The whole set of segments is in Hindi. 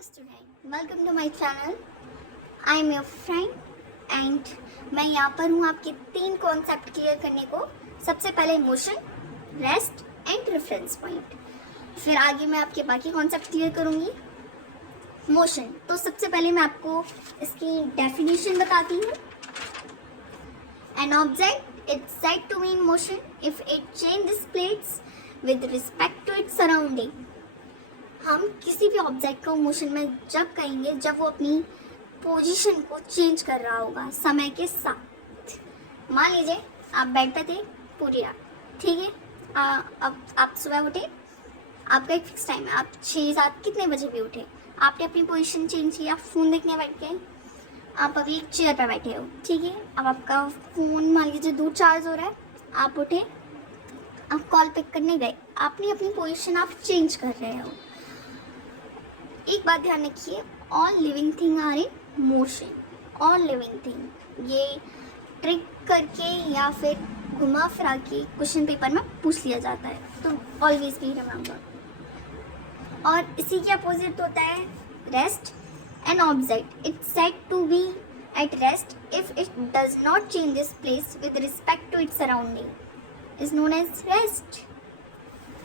Student, welcome to my channel. I am your friend and मैं यहाँ पर हूँ आपके 3 कॉन्सेप्ट क्लियर करने को। सबसे पहले motion, rest and reference point. फिर आगे मैं आपके बाकी कॉन्सेप्ट क्लियर करूँगी। मोशन, तो सबसे पहले मैं आपको इसकी डेफिनेशन बताती हूँ। An object it's said to be in motion if it changes place with respect to its surrounding. हम किसी भी ऑब्जेक्ट को मोशन में जब कहेंगे जब वो अपनी पोजीशन को चेंज कर रहा होगा समय के साथ। मान लीजिए आप बेड पे थे पूरी रात, ठीक है। अब आप सुबह उठे, आपका एक फिक्स टाइम है, आप 6-7 कितने बजे भी उठे, आपने अपनी पोजीशन चेंज की, आप फ़ोन देखने बैठ गए, आप अभी एक चेयर पे बैठे हो, ठीक है। अब आपका फ़ोन मान लीजिए दूर चार्ज हो रहा है, आप उठे, आप कॉल पिक करने गए, आपने अपनी पोजीशन आप चेंज कर रहे हो। एक बात ध्यान रखिए, all living thing are in motion. All living thing, ये ट्रिक करके या फिर घुमा फिरा के क्वेश्चन पेपर में पूछ लिया जाता है, तो ऑलवेज बी रिमेंबर। और इसी के अपोजिट होता है rest. An object it's said to be at rest if it does not change its place with respect to its surrounding is known as rest.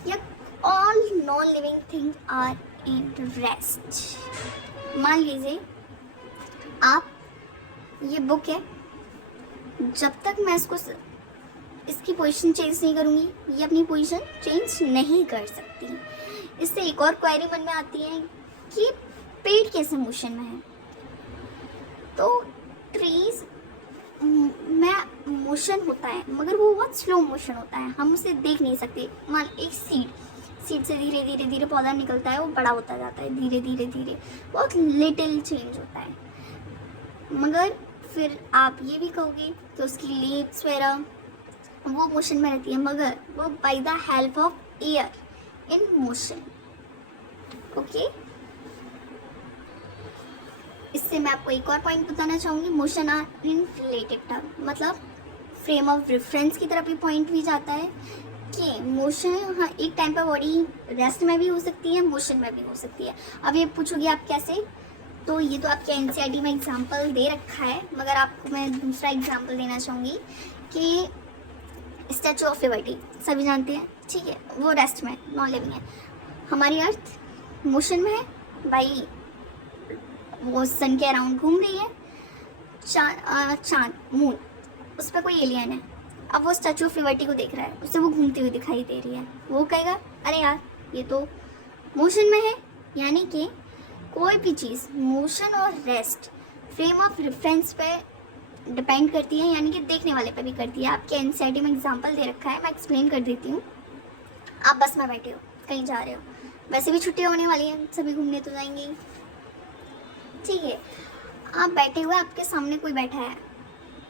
या all non living thing are in rest. मान लीजिए आप, ये बुक है, जब तक मैं इसकी पोजीशन चेंज नहीं करूँगी ये अपनी पोजीशन चेंज नहीं कर सकती। इससे एक और क्वेरी मन में आती है कि पेड़ कैसे मोशन में है। तो ट्रीज में मोशन होता है मगर वो बहुत स्लो मोशन होता है, हम उसे देख नहीं सकते। मान एक सीड से धीरे धीरे धीरे पौधा निकलता है, वो बड़ा होता जाता है धीरे धीरे धीरे, बहुत लिटिल चेंज होता है। मगर फिर आप ये भी कहोगे कि उसकी लीव्स वगैरह वो मोशन में रहती है, मगर वो by the help of air in motion. Okay, इससे मैं आपको एक और पॉइंट बताना चाहूँगी। Motion are in relative term, मतलब फ्रेम ऑफ रेफरेंस की तरफ भी पॉइंट भी जाता है कि मोशन, हाँ, एक टाइम पर बॉडी रेस्ट में भी हो सकती है, मोशन में भी हो सकती है। अब ये पूछोगे आप कैसे, तो ये तो आपके एनसीईआरटी में एग्जांपल दे रखा है, मगर आपको मैं दूसरा एग्जांपल देना चाहूँगी कि स्टैचू ऑफ लिबर्टी सभी जानते हैं, ठीक है, वो रेस्ट में नॉन लिविंग है। हमारी अर्थ मोशन में है भाई, वो सन के अराउंड घूम रही है। चाँद मून, उस पर कोई एलियन है, अब वो स्टैचू ऑफ लिबर्टी को देख रहा है, उससे वो घूमती हुई दिखाई दे रही है, वो कहेगा अरे यार ये तो मोशन में है। यानी कि कोई भी चीज़ मोशन और रेस्ट फ्रेम ऑफ रेफरेंस पे डिपेंड करती है, यानी कि देखने वाले पे भी करती है। आपके एनसीईआरटी में एग्जांपल दे रखा है, मैं एक्सप्लेन कर देती हूँ। आप बस में बैठे हो, कहीं जा रहे हो, वैसे भी छुट्टियाँ होने वाली हैं, सभी घूमने तो जाएंगे, ठीक है। आप बैठे हुए, आपके सामने कोई बैठा है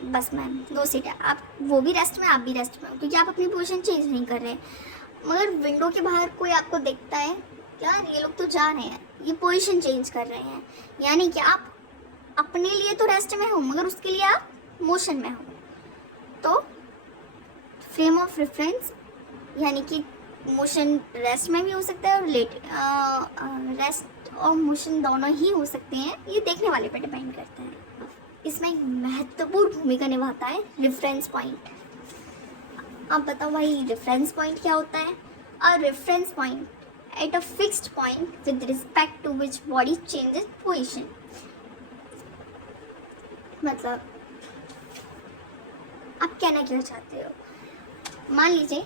बस में, 2 सीट है, आप वो भी रेस्ट में, आप भी रेस्ट में, क्योंकि आप अपनी पोजीशन चेंज नहीं कर रहे। मगर विंडो के बाहर कोई आपको देखता है, यार ये लोग तो जा रहे हैं, ये पोजीशन चेंज कर रहे हैं, यानी कि आप अपने लिए तो रेस्ट में हो मगर उसके लिए आप मोशन में हो। तो फ्रेम ऑफ रेफरेंस यानी कि मोशन रेस्ट में भी हो सकता है और रेस्ट और मोशन दोनों ही हो सकते हैं, ये देखने वाले पर डिपेंड करता है। इसमें एक महत्वपूर्ण भूमिका निभाता है रेफरेंस पॉइंट। अब बताओ भाई रेफरेंस पॉइंट क्या होता है। A reference point at a fixed point with respect to which body changes position. मतलब आप कहना क्या चाहते हो। मान लीजिए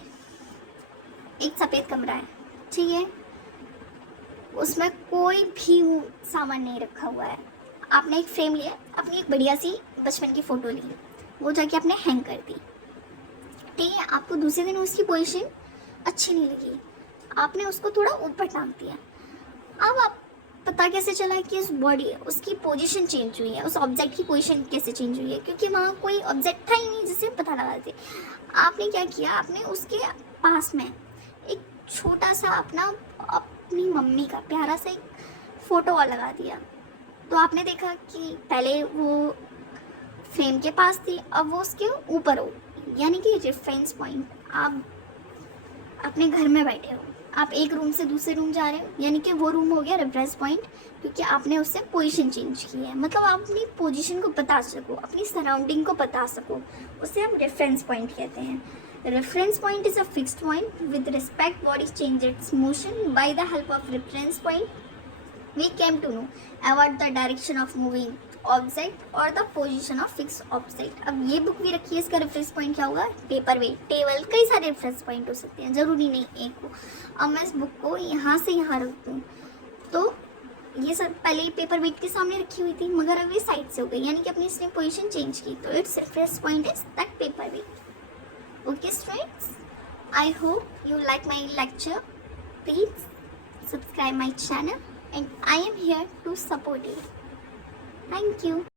एक सफ़ेद कमरा है, ठीक है, उसमें कोई भी सामान नहीं रखा हुआ है। आपने एक फ्रेम लिया, अपनी एक बढ़िया सी बचपन की फ़ोटो ली, वो जाके आपने हैंग कर दी, ठीक है। आपको दूसरे दिन उसकी पोजीशन अच्छी नहीं लगी, आपने उसको थोड़ा ऊपर टांग दिया। अब आप पता कैसे चला कि उस बॉडी, उसकी पोजीशन चेंज हुई है, उस ऑब्जेक्ट की पोजीशन कैसे चेंज हुई है, क्योंकि वहाँ कोई ऑब्जेक्ट था ही नहीं जिससे पता लगा दे। आपने क्या किया, आपने उसके पास में एक छोटा सा अपनी मम्मी का प्यारा सा एक फ़ोटो लगा दिया। तो आपने देखा कि पहले वो फ्रेम के पास थी, अब वो उसके ऊपर हो, यानी कि रेफरेंस पॉइंट। आप अपने घर में बैठे हो, आप एक रूम से दूसरे रूम जा रहे हो, यानी कि वो रूम हो गया रेफरेंस पॉइंट, क्योंकि आपने उससे पोजीशन चेंज की है, मतलब आप अपनी पोजीशन को बता सको, अपनी सराउंडिंग को बता सको, उसे हम रेफरेंस पॉइंट कहते हैं। Reference point is a fixed point with respect body change it's motion bye the help of reference point we came to know about the direction of moving object और the position of fixed object। अब ये बुक भी रखी है, इसका रेफरेंस पॉइंट क्या होगा, पेपर वेट, टेबल, कई सारे रेफरेंस पॉइंट हो सकते हैं, ज़रूरी नहीं एक को। अब मैं इस बुक को यहाँ से यहाँ रख दूँ तो ये सब पहले पेपर वेट के सामने रखी हुई थी, मगर अब ये साइड से हो गई, यानी कि अपनी इसने पोजिशन चेंज की, तो it's reference point is that paper weight. Okay students, I hope you like my lecture. Please subscribe my channel and I am here to support it. Thank you.